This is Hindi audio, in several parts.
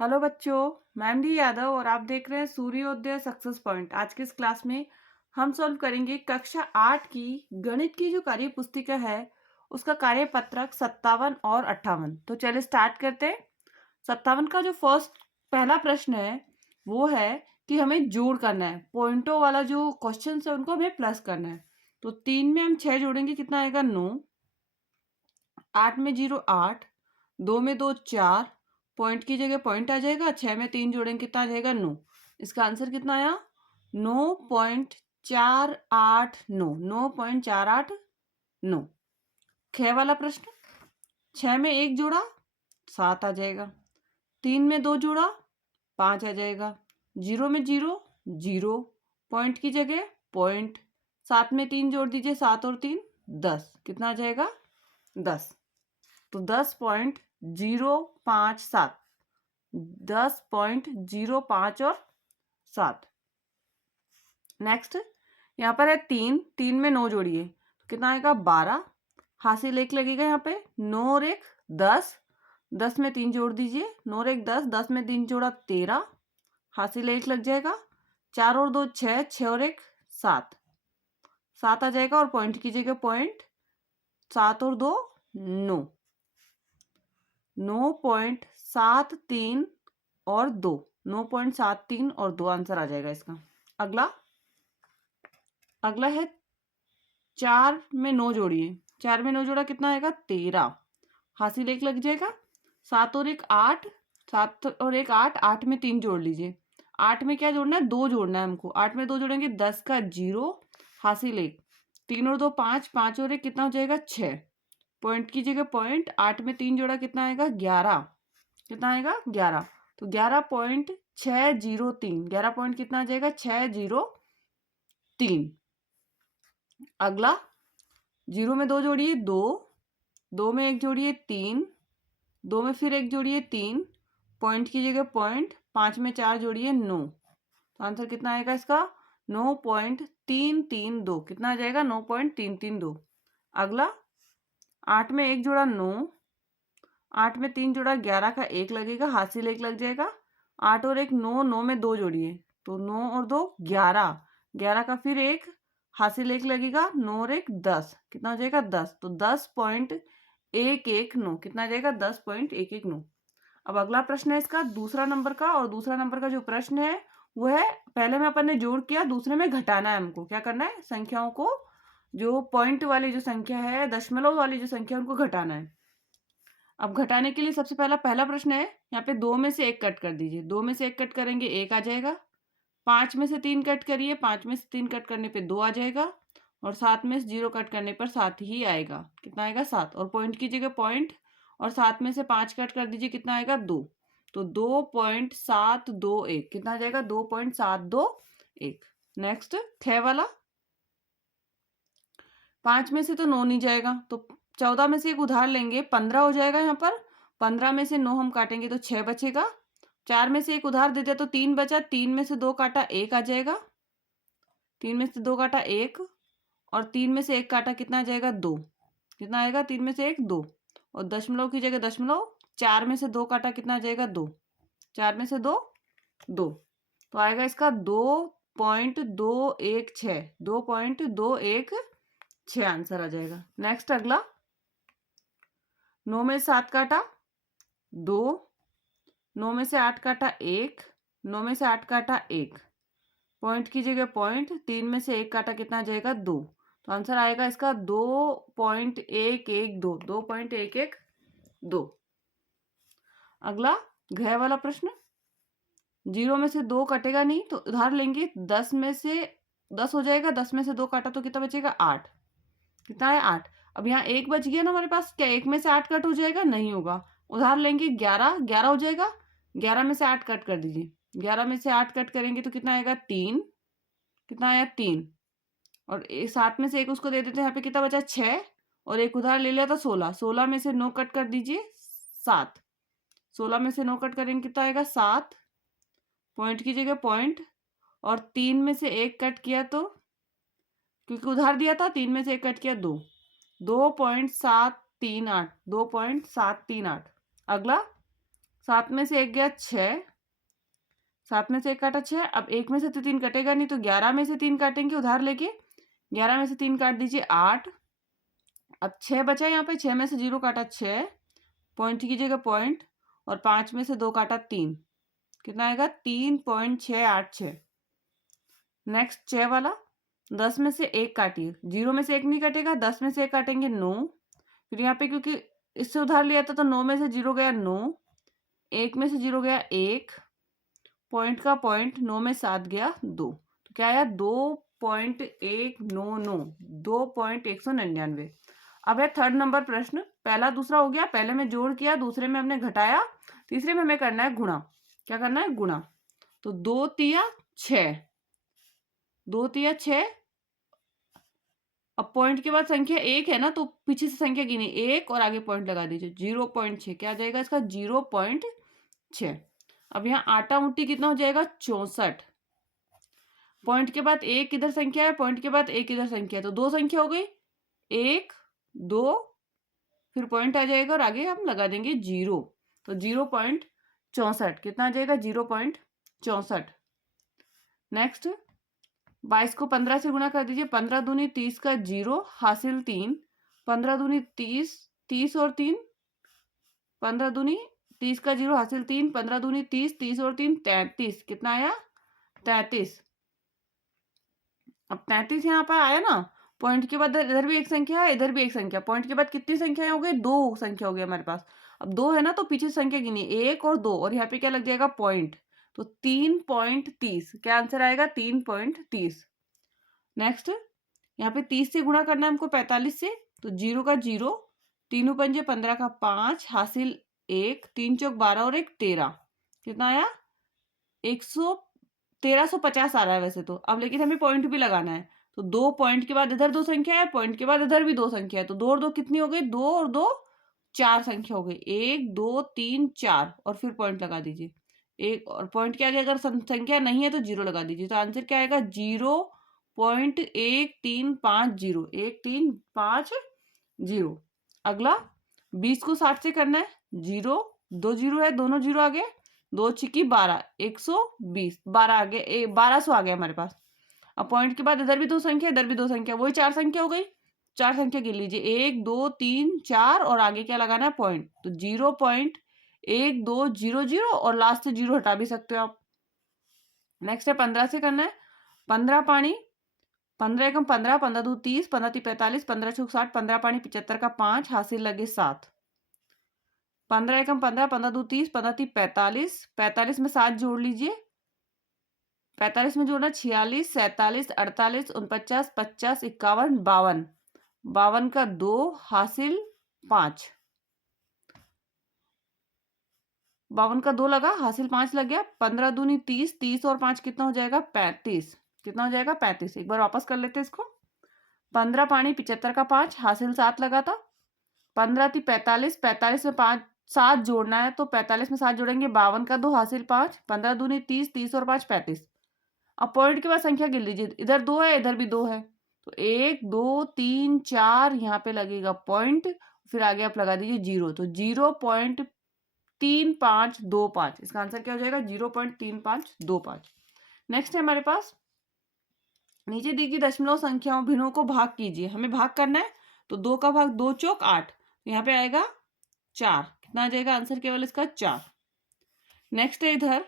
हेलो बच्चों, मैं डी यादव और आप देख रहे हैं सूर्योदय सक्सेस पॉइंट। आज की इस क्लास में हम सॉल्व करेंगे कक्षा 8 की गणित की जो कार्य पुस्तिका है उसका कार्य पत्रक 57 और 58। तो चलिए स्टार्ट करते हैं। 57 का जो पहला प्रश्न है वो है कि हमें जोड़ करना है। पॉइंटों वाला जो क्वेश्चन है उनको हमें प्लस करना है। तो 3 में हम 6 जोड़ेंगे, कितना आएगा 9। 8 में 0 8, 2 में 2 4, पॉइंट की जगह पॉइंट आ जाएगा। 6 में 3 जोड़ेंगे, कितना आ जाएगा 9। इसका आंसर कितना आया 9.489। 9.489। ख वाला प्रश्न, 6 में 1 जोड़ा 7 आ जाएगा। 3 में 2 जोड़ा 5 आ जाएगा। 0 में 0 0, पॉइंट की जगह पॉइंट। 7 में 3 जोड़ दीजिए, 7 और 3 10, कितना आ जाएगा 10। तो 10.057, 10.05 और 7। नेक्स्ट यहाँ पर है 3, 3 में 9 जोड़िए, तो कितना आएगा 12। हासिल 1 लगेगा यहाँ पे। 9 और 1 10, 10 में 3 जोड़ दीजिए, 9 और 1 10, 10 में 3 जोड़ा 13, हासिल 1 लग जाएगा। 4 और 2 6, 6 और 1 7, 7 आ जाएगा और पॉइंट की जगह पॉइंट। 7 और 2 9, 9.73 और 2, 9.73 और 2 आंसर आ जाएगा इसका। अगला है 4 में 9 जोड़िए। 4 में 9 जोड़ा कितना आएगा 13, हासिल 1 लग जाएगा। 7 और 1 8, 7 और 1 8, 8 में 3 जोड़ लीजिए। 8 में क्या जोड़ना है 2 जोड़ना है हमको। 8 में 2 जोड़ेंगे 10 का 0, हासिल 1। 3 और 2 5, 5 और 1 कितना हो जाएगा 6, पॉइंट की जगह पॉइंट। 8 में 3 जोड़ा कितना आएगा 11, कितना आएगा 11। तो 11.603, 11 पॉइंट कितना आ जाएगा 603। अगला 0 में 2 जोड़िए 2, 2 में 1 जोड़िए 3, 2 में फिर 1 जोड़िए 3, पॉइंट की जगह पॉइंट। 5 में 4 जोड़िए 9, तो आंसर कितना आएगा इसका 9.332, कितना आ जाएगा 9.332। अगला 8 में 1 जोड़ा 9, 8 में 3 जोड़ा 11 का 1 लगेगा, हासिल 1 लग जाएगा। 8 और 1 9, 9 में 2 जोड़िए, तो 9 और 2 11, 11 का फिर 1, हासिल 1 लगेगा। 9 और 1 10, कितना हो जाएगा 10। तो 10.119, कितना आ जाएगा 10.119। अब अगला प्रश्न है इसका दूसरा नंबर का, और दूसरा नंबर का जो प्रश्न है वो है, पहले में अपन ने जोड़ किया, दूसरे में घटाना है। हमको क्या करना है, संख्याओं को, जो पॉइंट वाली जो संख्या है, दशमलव वाली जो संख्या है, उनको घटाना है। अब घटाने के लिए सबसे पहला प्रश्न है, यहाँ पे 2 में से 1 कट कर दीजिए। 2 में से 1 कट करेंगे 1 आ जाएगा। 5 में से 3 कट करिए, 5 में से 3 कट करने पे 2 आ जाएगा। और 7 में से 0 कट करने पर 7 ही आएगा, कितना आएगा 7। और पॉइंट की जगह पॉइंट, और 7 में से 5 कट कर दीजिए, कितना आएगा 2। तो 2.721, कितना आ जाएगा 2.721। नेक्स्ट ख वाला, 5 में से तो 9 नहीं जाएगा, तो 14 में से एक उधार लेंगे, 15 हो जाएगा यहाँ पर। 15 में से 9 हम काटेंगे तो 6 बचेगा। 4 में से एक उधार दे दिया तो 3 बचा। 3 में से 2 काटा 1 आ जाएगा। 3 में से 2 काटा 1, और 3 में से 1 काटा, कितना आ जाएगा 2, कितना आएगा 3 में से 1 2। और दशमलव की जगह दशमलव। 4 में से 2 काटा, कितना आ जाएगा 2, 4 में से 2 2। तो आएगा इसका 2.216, 2.216 आंसर आ जाएगा। नेक्स्ट अगला, 9 में से 7 काटा 2, 9 में से 8 काटा 1, 9 में से 8 काटा 1, पॉइंट की जगह पॉइंट। 3 में से 1 काटा, कितना आ जाएगा 2। तो आंसर आएगा इसका 2.112, 2.112। अगला घ वाला प्रश्न, 0 में से 2 कटेगा नहीं, तो उधार लेंगे। 10 में से 10 हो जाएगा। 10 में से 2 काटा तो कितना बचेगा 8, कितना है 8। अब यहाँ 1 बच गया ना हमारे पास, क्या 1 में से 8 कट हो जाएगा, नहीं होगा। उधार लेंगे 11, 11 हो जाएगा। 11 में से 8 कट कर दीजिए। 11 में से 8 कट करेंगे तो कितना आएगा 3, कितना आया 3। और 7 में से 1 उसको दे देते हैं, यहाँ पे कितना बचा 6, और एक उधार ले लिया था 16। 16 में से 9 कट कर दीजिए 7, 16 में से 9 कट करेंगे कितना आएगा 7, पॉइंट की जगह पॉइंट। और 3 में से 1 कट किया तो, क्योंकि उधार दिया था, 3 में से 1 कट किया 2, 2.738, 2.738। अगला 7 में से 1 गया 6, 7 में से 1 काटा 6, अब 1 में से तो 3 कटेगा नहीं, तो 11 में से 3 काटेंगे उधार लेके, 11 में से 3 काट दीजिए 8, अब 6 बचा यहाँ पे, 6 में से 0 काटा 6, पॉइंट की जगह पॉइंट, और 5 में से 2 काटा 3, कितना आएगा 3.686। नेक्स्ट 6 वाला, 10 में से 1 काटिए, 0 में से 1 नहीं कटेगा, 10 में से 1 काटेंगे 9, फिर यहाँ पे क्योंकि इससे उधार लिया था तो 9 में से 0 गया 9, 1 में से 0 गया 1, पॉइंट का पॉइंट, 9 में 7 गया 2, तो क्या आया 2.199, 2.199। अब है थर्ड नंबर प्रश्न, पहला दूसरा हो गया, पहले में जोड़ किया, दूसरे में हमने घटाया, तीसरे में हमें करना है गुणा। क्या करना है? गुणा। तो 2 तिया 6, 2 तिया 6, अब पॉइंट के बाद संख्या 1 है ना, तो पीछे से संख्या गिनी 1 और आगे पॉइंट लगा दीजिए, 0.6, क्या आ जाएगा इसका 0.6। अब यहाँ आटा मुट्ठी कितना हो जाएगा 64, पॉइंट के बाद 1 इधर संख्या है, पॉइंट के बाद 1 इधर संख्या है, तो 2 संख्या हो गई, 1 2, फिर पॉइंट आ जाएगा और आगे हम लगा देंगे 0, तो 0.64, कितना आ जाएगा 0.64। नेक्स्ट 22 को 15 से गुणा कर दीजिए, 15 दूनी 30 का 0 हासिल 3, 15 दूनी 30, 30 और 3, 15 दूनी 30 का 0 हासिल 3, 15 दूनी 30, 30 और 3 33, कितना आया 33। अब 33 यहाँ पर आया ना, पॉइंट के बाद इधर भी एक संख्या है, इधर भी एक संख्या, पॉइंट के बाद कितनी संख्या हो गई? 2 संख्या हो गई हमारे पास। अब 2 है ना, तो पीछे संख्या गिनी 1 और 2, और यहाँ पे क्या लग जाएगा पॉइंट, तो 3.30, क्या आंसर आएगा 3.30। नेक्स्ट यहाँ पे 30 से गुणा करना है हमको 45 से, तो 0 का 0, 3 पंजे 15 का 5 हासिल 1, 3 चौक 12 और 1 13, कितना आया 1350 आ रहा है वैसे तो, अब लेकिन हमें पॉइंट भी लगाना है, तो 2 पॉइंट के बाद इधर 2 संख्या है, पॉइंट के बाद इधर भी 2 संख्या है, तो 2 और 2 कितनी हो गई? 2 और 2 4 संख्या हो गई, 1 2 3 4, और फिर पॉइंट लगा दीजिए, एक और पॉइंट के आगे अगर संख्या नहीं है तो 0 लगा दीजिए, तो आंसर क्या आएगा 0.1350, 1350। अगला 20 को 60 से करना है, 0 2 0 है, दोनों 0 आ गए, 2 छिकी 12, 120, 12 आ गए, 1200 आ गया हमारे पास। अब पॉइंट के बाद इधर भी 2 संख्या, इधर भी 2 संख्या, वही 4 संख्या हो गई, 4 संख्या गिन लीजिए, 1 2 3 4, और आगे क्या लगाना है पॉइंट, तो 0.1200, और लास्ट से 0 हटा भी सकते हो आप। नेक्स्ट है 15 से करना है, 15 पानी, 15 एकम 15, 15 दू 30, 15 ती 45, 15 छुक 60, 15 पानी 75 का 5 हासिल लगे 7, 15 एकम 15, 15 दू 30, 15 ती 45, 45 में 7 जोड़ लीजिए, 45 में जोड़ना 46, 47, 48, 49, 50, 51, 52, 52 का 2 हासिल 5, 52 का 2 लगा, हासिल 5 लग गया, 15 दूनी 30, 30 और 5 कितना हो जाएगा 35, कितना हो जाएगा 35। एक बार वापस कर लेते हैं इसको, 15 पानी 75 का 5 हासिल 7 लगा था, 15 थी 45, 45 में 5 7 जोड़ना है, तो 45 में 7 जोड़ेंगे, 52 का 2 हासिल 5, 15 दूनी 30, 30 और 5 35। अब पॉइंट के बाद संख्या गिन लीजिए, इधर 2 है, इधर भी 2 है, तो 1 2 3 4 यहाँ पे लगेगा पॉइंट, फिर आगे आप लगा दीजिए 0, तो 0.3525, इसका आंसर क्या हो जाएगा 0.3525। नेक्स्ट है हमारे पास, नीचे दी गई दशमलव संख्याओं भिन्नों को भाग कीजिए, हमें भाग करना है, तो 2 का भाग 2 चौक 8, यहाँ पे आएगा 4, कितना आ जाएगा आंसर केवल इसका 4। नेक्स्ट है इधर,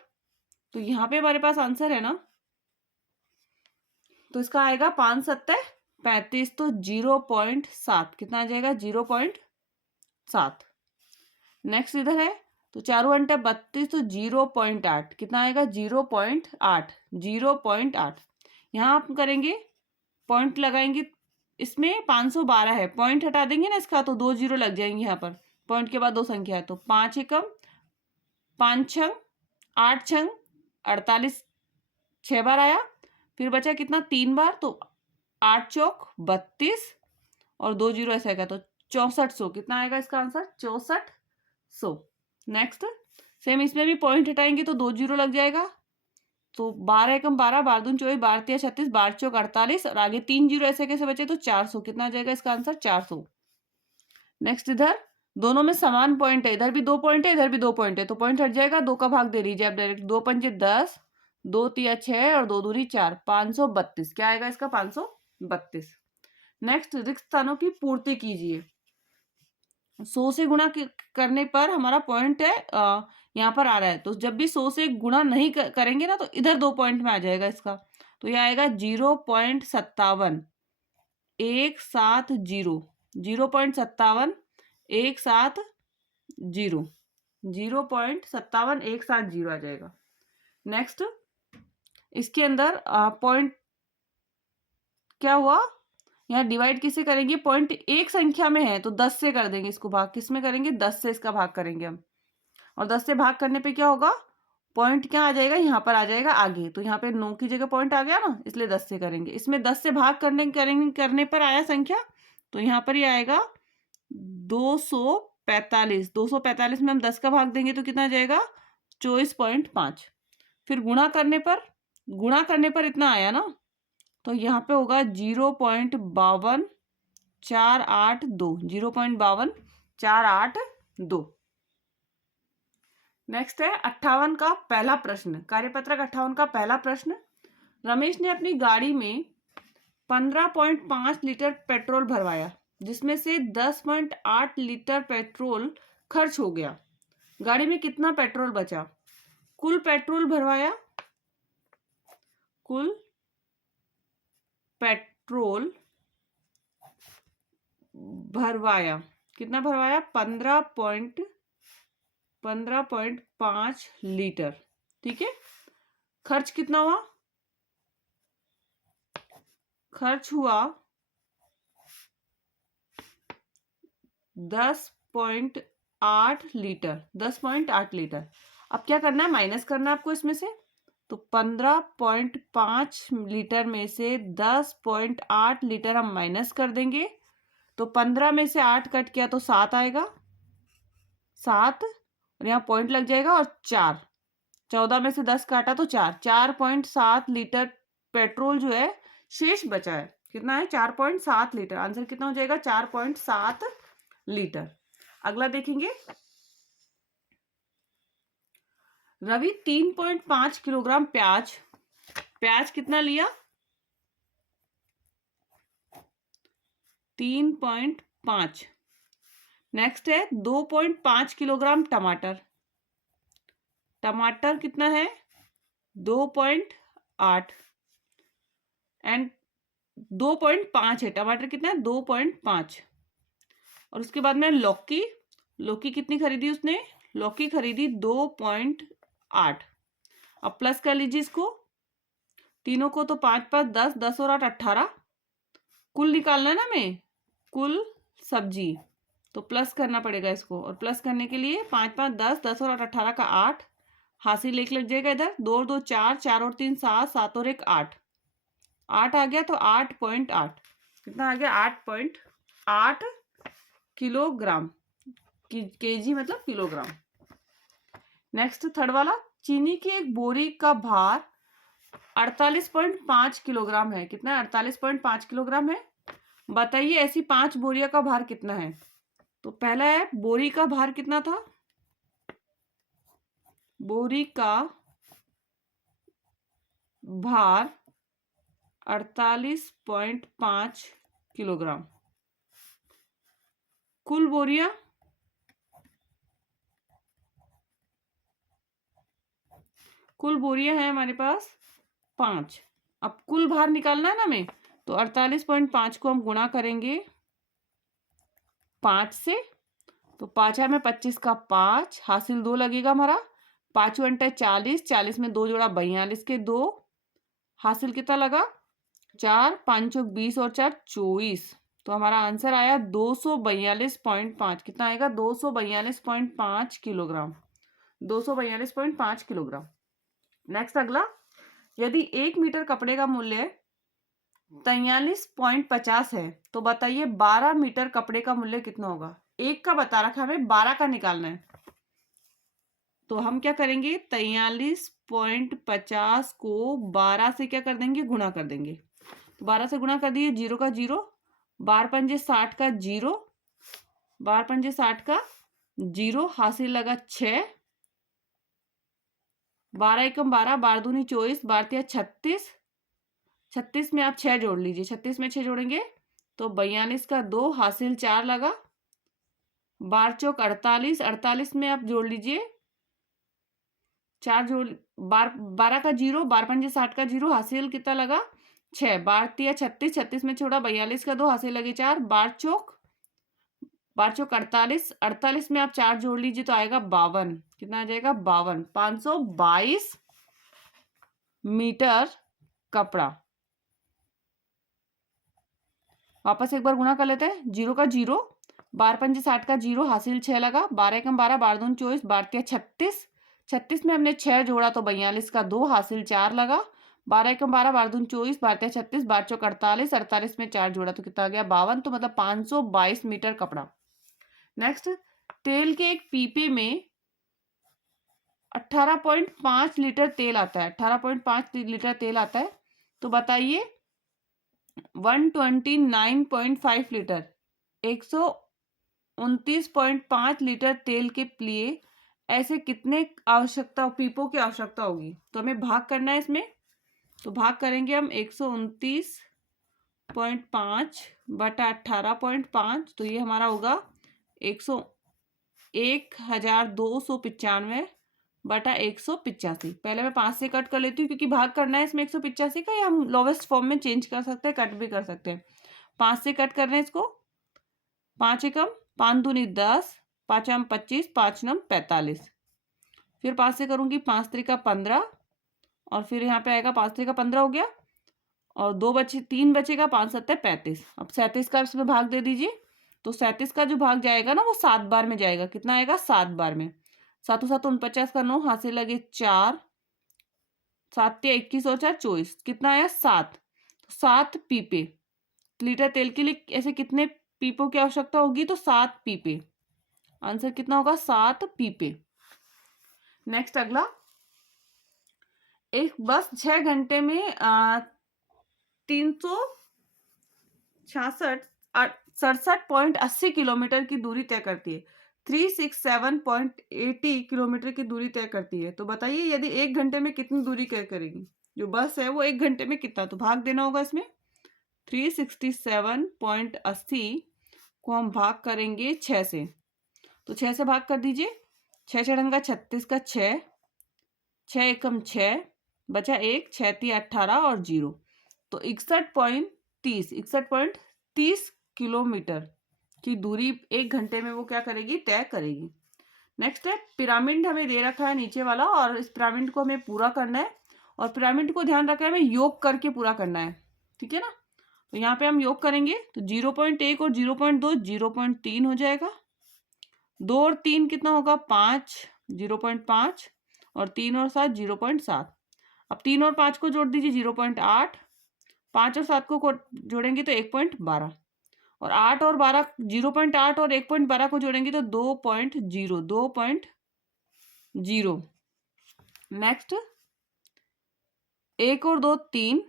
तो यहाँ पे हमारे पास आंसर है ना, तो इसका आएगा 5 7 35, तो 0.7, कितना आ जाएगा 0.7। नेक्स्ट इधर है, तो 4 अंटे 32, तो 0.8, कितना आएगा 0.8, 0.8। यहाँ आप करेंगे पॉइंट लगाएंगे, इसमें 512 है, पॉइंट हटा देंगे ना इसका, तो 2 0 लग जाएंगे यहाँ पर, पॉइंट के बाद 2 संख्या है, तो 5 एकम 5 छंग 8 छंग 48, 6 बार आया, फिर बचा कितना 3 बार, तो 8 चौक 32 और 2 0 ऐसा आएगा, तो 6400, कितना आएगा इसका आंसर 6400। नेक्स्ट सेम इसमें भी पॉइंट हटाएंगे तो 2 0 लग जाएगा, तो 12 एकम 12, 12 दूनी 24, 12 तिया 36, 12 चौक 48, और आगे 3 0 ऐसे कैसे बचे, तो 400, कितना आ जाएगा इसका आंसर 400। नेक्स्ट इधर दोनों में समान पॉइंट है, इधर भी 2 पॉइंट है, इधर भी 2 पॉइंट है, तो पॉइंट हट जाएगा, 2 का भाग दे दीजिए आप डायरेक्ट। 2 पंजे 10, 2 तिया 6 और 2 दूनी 4, 532। क्या आएगा इसका? 532। नेक्स्ट, रिक्त स्थानों की पूर्ति कीजिए। 100 से गुणा करने पर हमारा पॉइंट है यहाँ पर आ रहा है, तो जब भी 100 से गुणा नहीं करेंगे ना, तो इधर 2 पॉइंट में आ जाएगा इसका। तो यह आएगा 0.57 170, 0.57 170, 0.57 170 आ जाएगा। नेक्स्ट, इसके अंदर पॉइंट क्या हुआ, यहाँ डिवाइड किससे करेंगे? पॉइंट एक संख्या में है तो 10 से कर देंगे इसको भाग। किस में करेंगे? 10 से इसका भाग करेंगे हम। और 10 से भाग करने पे क्या होगा? पॉइंट क्या आ जाएगा? यहाँ पर आ जाएगा आगे। तो यहाँ पे 9 की जगह पॉइंट आ गया ना, इसलिए 10 से करेंगे। इसमें 10 से भाग करने पर आया संख्या, तो यहाँ पर ही आएगा 245। 245 में हम 10 का भाग देंगे तो कितना आ जाएगा? 24.5। फिर गुणा करने पर इतना आया ना, तो यहाँ पे होगा 0.52482, 0.52482। नेक्स्ट है 58 का पहला प्रश्न, कार्यपत्रक 58 का पहला प्रश्न। रमेश ने अपनी गाड़ी में 15.5 लीटर पेट्रोल भरवाया, जिसमें से 10.8 लीटर पेट्रोल खर्च हो गया। गाड़ी में कितना पेट्रोल बचा? कुल पेट्रोल भरवाया, कुल पेट्रोल भरवाया, कितना भरवाया? 15.5 लीटर। ठीक है। खर्च कितना हुआ? खर्च हुआ 10.8 लीटर, 10.8 लीटर। अब क्या करना है? माइनस करना है आपको इसमें से। तो 15.5 लीटर में से 10.8 लीटर हम माइनस कर देंगे, तो 15 में से 8 कट किया तो 7 आएगा, 7, और यहाँ पॉइंट लग जाएगा, और 4, 14 में से 10 काटा तो 4, 4.7 लीटर पेट्रोल जो है शेष बचा है। कितना है? 4.7 लीटर। आंसर कितना हो जाएगा? 4.7 लीटर। अगला देखेंगे, रवि 3.5 किलोग्राम प्याज कितना लिया? 3.5। नेक्स्ट है 2.5 किलोग्राम टमाटर कितना है? 2.8। एंड 2.5 है, टमाटर कितना है? 2.5। और उसके बाद में लौकी कितनी खरीदी उसने? लौकी खरीदी 2.8। अब प्लस कर लीजिए इसको, तीनों को, तो 5 5 10, 10 और 8 18। कुल निकालना है ना हमें, कुल सब्जी, तो प्लस करना पड़ेगा इसको। और प्लस करने के लिए 5 5 10, 10 और 8 18 का 8, हासिल 1 लग जाएगा इधर, 2 और 2 4, 4 और 3 7, 7 और 1 8, 8 आ गया, तो 8.8 कितना आ गया? 8.8 किलोग्राम। केजी मतलब किलोग्राम। नेक्स्ट थर्ड वाला, चीनी की एक बोरी का भार 48.5 किलोग्राम है। कितना है? 48.5 किलोग्राम है। बताइए ऐसी 5 बोरिया का भार कितना है? तो पहला है, बोरी का भार कितना था? बोरी का भार 48.5 किलोग्राम। कुल बोरिया है हमारे पास 5। अब कुल भार निकालना है ना हमें, तो 48.5 को हम गुणा करेंगे 5 से, तो 5 में 25 का 5, हासिल 2 लगेगा हमारा, 5 घंटे 40, 40 में 2 जोड़ा 42 के 2, हासिल कितना लगा? 4, 5 20 और 4 24। तो हमारा आंसर आया 242.5। कितना आएगा? 242.5 किलोग्राम, 242.5 किलोग्राम। नेक्स्ट अगला, यदि 1 मीटर कपड़े का मूल्य 43.50 है, तो बताइए 12 मीटर कपड़े का मूल्य कितना होगा? 1 का बता रखा है, हमें 12 का निकालना है। तो हम क्या करेंगे? 43.50 को 12 से क्या कर देंगे? गुणा कर देंगे। तो 12 से गुणा कर दिए, 0 का 0, 12 पंजे 60 का 0, 12 पंजे 60 का 0, हासिल लगा 6, 12 एकम 12, 12 दूनी 24, 12 तिया 36, 36 में आप 6 जोड़ लीजिए, 36 में 6 जोड़ेंगे तो 42 का 2, हासिल 4 लगा, 12 चौक 48, 48 में आप जोड़ लीजिए 4 जोड़, 12 का 0, 12 पंजे 60 का 0, हासिल कितना लगा 6, 12 तिया 36, 36 में छोड़ा 42 का 2, हासिल लगे 4, 12 चौक 48, 48 में आप 4 जोड़ लीजिए तो आएगा 52, कितना आ जाएगा 52, 522 मीटर कपड़ा। वापस एक बार गुणा कर लेते हैं, 0 का 0, 12 पंजे 60 का 0, हासिल 6 लगा, 12 एकम 12, 12 दूनी 24, 12 तिया 36, 36 में हमने 6 जोड़ा तो 42 का 2, हासिल 4 लगा, 12 एकम 12, 12 दूनी 24, 12 तिया 36, 12 चौक 48, 48 में 4 जोड़ा तो कितना आ गया 52, तो मतलब 522 मीटर कपड़ा। नेक्स्ट, तेल के एक पीपे में 18.5 लीटर तेल आता है, 18.5 लीटर तेल आता है, तो बताइए 129.5 लीटर, 129.5 लीटर तेल के लिए ऐसे कितने आवश्यकता पीपों की आवश्यकता होगी। तो हमें भाग करना है इसमें, तो भाग करेंगे हम 129.5 बटा 18.5, तो ये हमारा होगा 1295 बटा 185। पहले मैं 5 से कट कर लेती हूँ क्योंकि भाग करना है इसमें 185 का, या हम लोवेस्ट फॉर्म में चेंज कर सकते हैं, कट भी कर सकते हैं। 5 से कट कर रहे हैं इसको, 5 एकम 5 दूनी 10, 5 एम 25, 5 नम 45, फिर 5 से करूंगी 5 त्रिका 15, और फिर यहाँ पे आएगा 5 त्रिका 15 हो गया, और 2 बचे 3 बचेगा, 5 सत्ते 35। अब 37 का इसमें भाग दे दीजिए, तो 37 का जो भाग जाएगा ना वो 7 बार में जाएगा, कितना आएगा 7 बार में, 7 7 49 का 9, हासिल लगे 4, 7 21 और 4 24, कितना आया 7, 7 पीपे लीटर तेल के लिए ऐसे कितने पीपों की आवश्यकता होगी, तो 7 पीपे, आंसर कितना होगा 7 पीपे। नेक्स्ट अगला, एक बस 6 घंटे में 367.80 किलोमीटर की दूरी तय करती है, 367.80 किलोमीटर की दूरी तय करती है, तो बताइए यदि 1 घंटे में कितनी दूरी तय करेगी। जो बस है वो 1 घंटे में कितना, तो भाग देना होगा इसमें, 367.80 को हम भाग करेंगे 6 से, तो 6 से भाग कर दीजिए, 6 छंगा 36 का 6, 6 एकम 6, बचा 1, 6 तिया 18 और 0, तो 61.30 किलोमीटर की दूरी 1 घंटे में वो क्या करेगी, तय करेगी। नेक्स्ट है, पिरामिड हमें दे रखा है नीचे वाला, और इस पिरामिड को हमें पूरा करना है, और पिरामिड को ध्यान रखा है हमें योग करके पूरा करना है, ठीक है ना। तो यहाँ पे हम योग करेंगे तो 0.1 और 0.2 0.3 हो जाएगा, 2 और 3 कितना होगा 5, 0.5, और 3 और 7 0.7। अब 3 और 5 को जोड़ दीजिए 0.8, 5 और 7 को जोड़ेंगे तो 1.12, और 8 और 12 0.8 और 1.12 को जोड़ेंगे तो 2.0। नेक्स्ट, 1 और 2 3,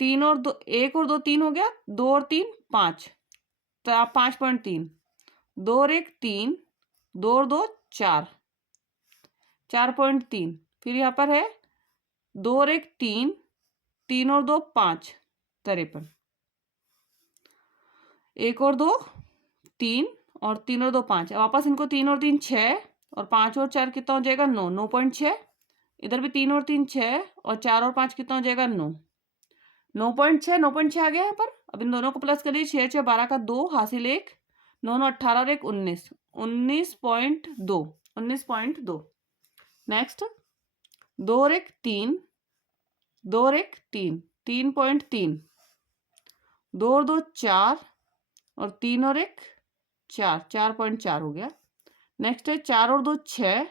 3 और 2 1 और 2 3 हो गया, 2 और 3 5, तो आप 5.3, 2 और 1 3, 2 और 2 4, 4.3, फिर यहाँ पर है 2 और 1 3, 3 और 2 5, 53, 1 और 2 3, और 3 और 2 5, वापस इनको 3 और 3 6, और 5 और 4 कितना हो जाएगा 9, 9.6, इधर भी 3 और 3 6, और 4 और 5 कितना हो जाएगा 9, 9.6, 9.6 आ गया यहाँ पर। अब इन दोनों को प्लस करिए, 6 6 12 का 2, हासिल 1, 9 9 18 और 1 19, 19.2। नेक्स्ट, 2 और 1 3, 2 और 1 3, 3.3, 2 और 2 4, और 3 और 1 4, 4.4 हो गया। नेक्स्ट है 4 और 2 6,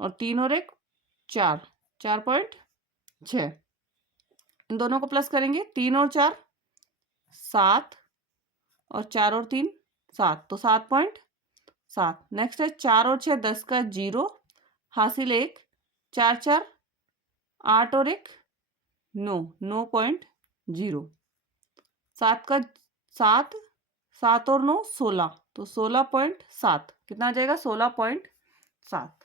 और 3 और 1 4, 4.6, इन दोनों को प्लस करेंगे, 3 और 4 7, और 4 और 3 7, तो 7.7। नेक्स्ट है 4 और 6 10 का 0, हासिल 1, 4 4 8 और 1 9, 9.0, 7 का 7 7 और 9 16, तो 16.7 कितना आ जाएगा? 16.7।